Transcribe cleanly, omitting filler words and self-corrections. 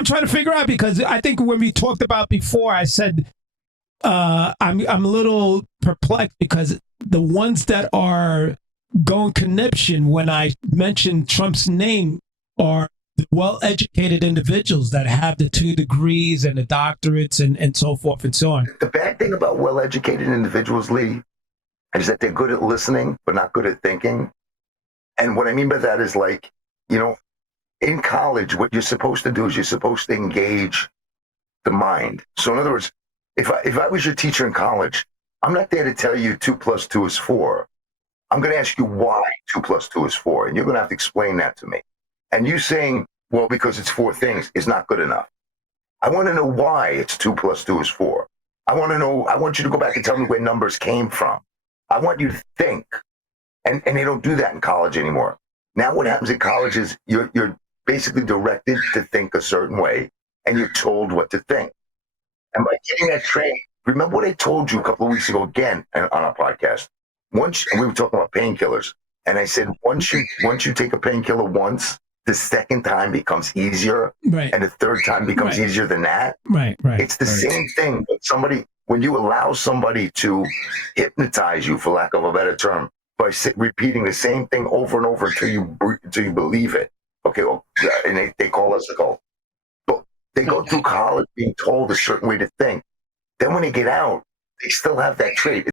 I'm trying to figure out, because I think when we talked about before, I said I'm a little perplexed because the ones that are going conniption when I mention Trump's name are the well-educated individuals that have the 2 degrees and the doctorates and so forth and so on. The bad thing about well-educated individuals, Lee, is that they're good at listening, but not good at thinking. And what I mean by that is, like, in college, what you're supposed to do is you're supposed to engage the mind. So in other words, if I was your teacher in college, I'm not there to tell you 2 + 2 is 4. I'm going to ask you why 2 + 2 is 4, and you're going to have to explain that to me. And you saying, well, because it's 4 things, is not good enough. I want to know why it's 2 + 2 is 4. I want you to go back and tell me where numbers came from. I want you to think. And they don't do that in college anymore. Now what happens in college is you're basically directed to think a certain way, and you're told what to think. And by getting that training, remember what I told you a couple of weeks ago again on our podcast. And we were talking about painkillers, and I said once you take a painkiller once, the second time becomes easier, right, and the third time becomes right, easier than that. Right. It's the same thing. When you allow somebody to hypnotize you, for lack of a better term, by repeating the same thing over and over until you believe it. Okay, well, and they call us a cult. But they go through college being told a certain way to think. Then when they get out, they still have that trait.